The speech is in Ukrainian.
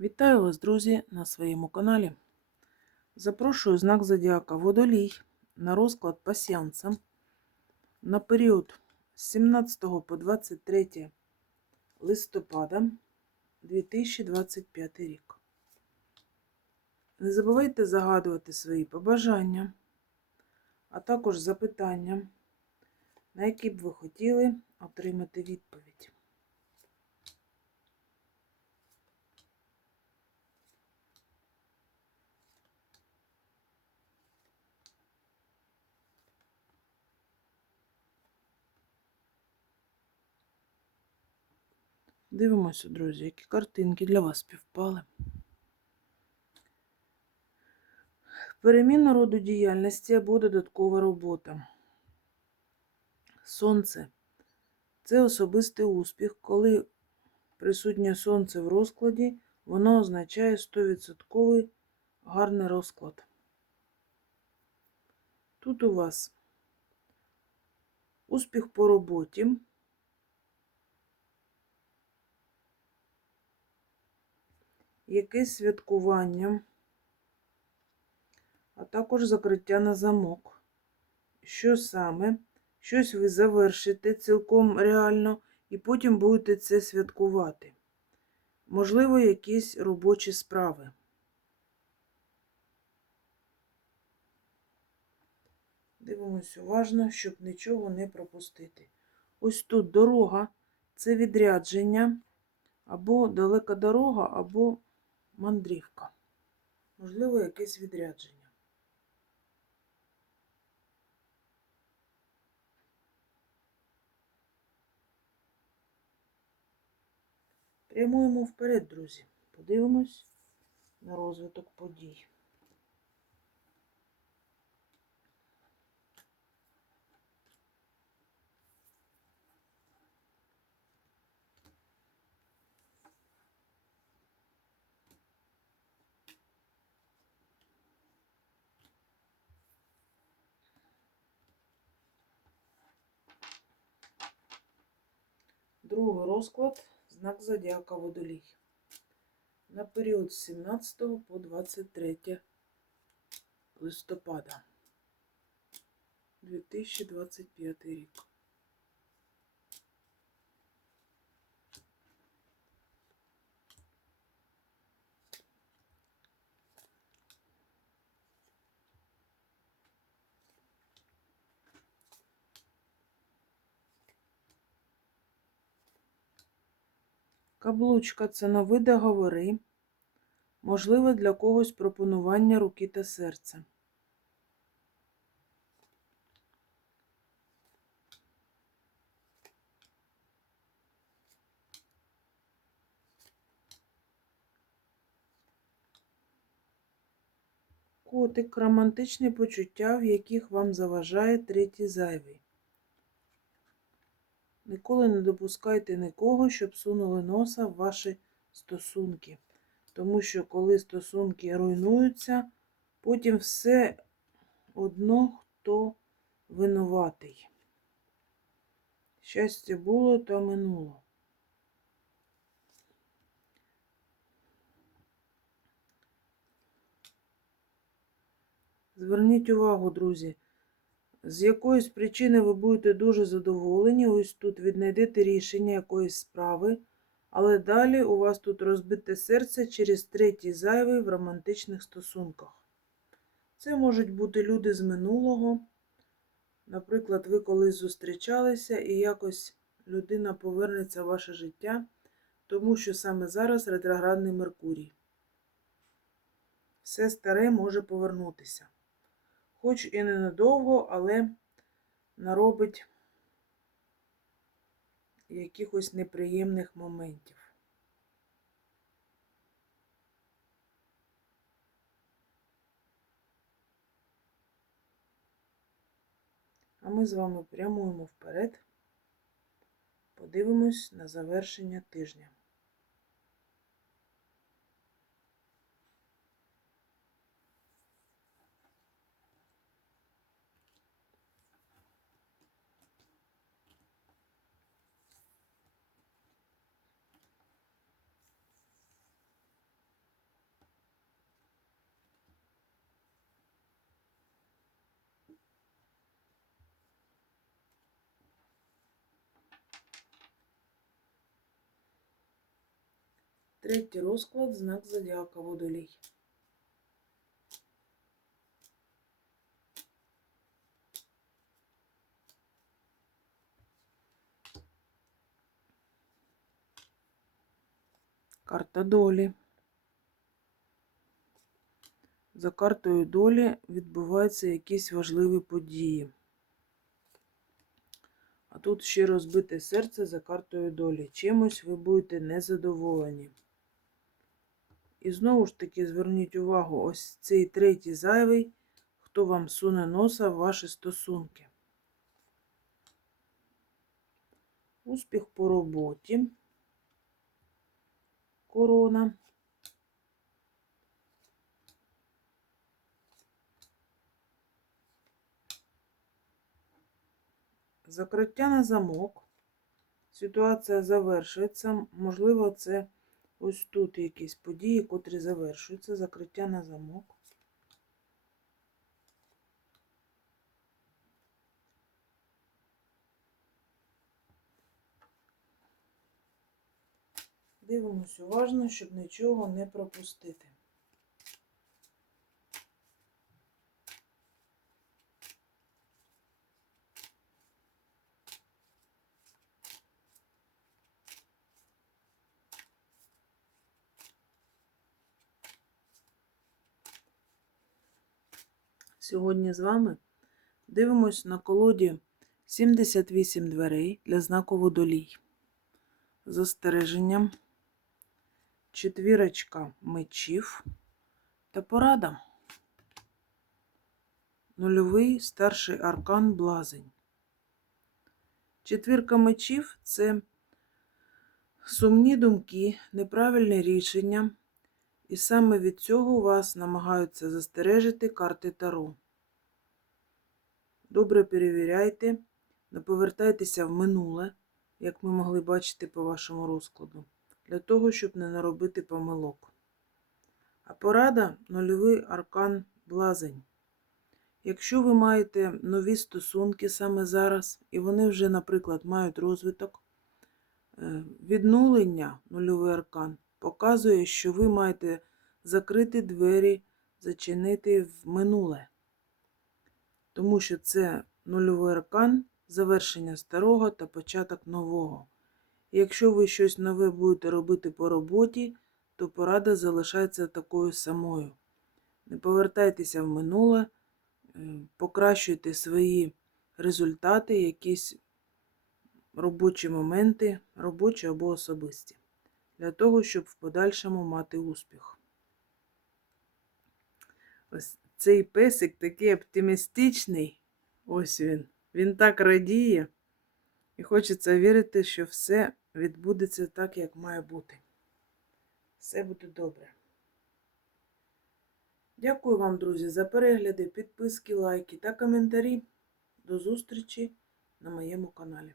Вітаю вас, друзі, на своєму каналі. Запрошую знак Зодіака Водолій на розклад пасіянця на період з 17 по 23 листопада 2025 рік. Не забувайте загадувати свої побажання, а також запитання, на які б ви хотіли отримати відповідь. Дивимося, друзі, які картинки для вас співпали. Переміна роду діяльності або додаткова робота. Сонце це особистий успіх. Коли присутнє сонце в розкладі, воно означає 100% гарний розклад. Тут у вас успіх по роботі. Якесь святкування, а також закриття на замок. Що саме? Щось ви завершите цілком реально, і потім будете це святкувати. Можливо, якісь робочі справи. Дивимось уважно, щоб нічого не пропустити. Ось тут дорога це відрядження, або далека дорога, або мандрівка. Можливо, якесь відрядження. Прямуємо вперед, друзі. Подивимось на розвиток подій. Другий розклад знак Зодіака Водолій. На період з 17 по 23 листопада 2025 рік. Каблучка це нові договори, можливе для когось пропонування руки та серця. Котик романтичні почуття, в яких вам заважає третій зайвий. Ніколи не допускайте нікого, щоб сунули носа в ваші стосунки. Тому що, коли стосунки руйнуються, потім все одно хто винуватий. Щастя було та минуло. Зверніть увагу, друзі. З якоїсь причини ви будете дуже задоволені, ось тут віднайдете рішення якоїсь справи, але далі у вас тут розбите серце через третій зайвий в романтичних стосунках. Це можуть бути люди з минулого. Наприклад, ви колись зустрічалися і якось людина повернеться в ваше життя, тому що саме зараз ретроградний Меркурій. Все старе може повернутися хоч і ненадовго, але наробить якихось неприємних моментів. А ми з вами прямуємо вперед, подивимось на завершення тижня. Третій розклад, знак зодіака водолій. Карта долі. За картою долі відбуваються якісь важливі події. А тут ще розбите серце за картою долі. Чимось ви будете незадоволені. І знову ж таки зверніть увагу, ось цей третій зайвий, хто вам суне носа в ваші стосунки. Успіх по роботі. Корона. Закриття на замок. Ситуація завершується. Можливо, це ось тут якісь події, котрі завершуються. Закриття на замок. Дивимось уважно, щоб нічого не пропустити. Сьогодні з вами дивимось на колоді 78 дверей для знаку водолій. Застереженням, четвірочка мечів та порада. Нульовий старший аркан блазень. Четвірка мечів це сумні думки, неправильне рішення. І саме від цього вас намагаються застережити карти Таро. Добре перевіряйте, не повертайтеся в минуле, як ми могли бачити по вашому розкладу, для того, щоб не наробити помилок. А порада нульовий аркан блазень. Якщо ви маєте нові стосунки саме зараз, і вони вже, наприклад, мають розвиток, е, віднулення нульовий аркан показує, що ви маєте закрити двері, зачинити в минуле. Тому що це нульовий аркан, завершення старого та початок нового. Якщо ви щось нове будете робити по роботі, то порада залишається такою самою. Не повертайтеся в минуле, е, покращуйте свої результати, якісь робочі моменти, робочі або особисті для того, щоб в подальшому мати успіх. Ось цей песик такий оптимістичний. Ось він. Він так радіє. І хочеться вірити, що все відбудеться так, як має бути. Все буде добре. Дякую вам, друзі, за перегляди, підписки, лайки та коментарі. До зустрічі на моєму каналі.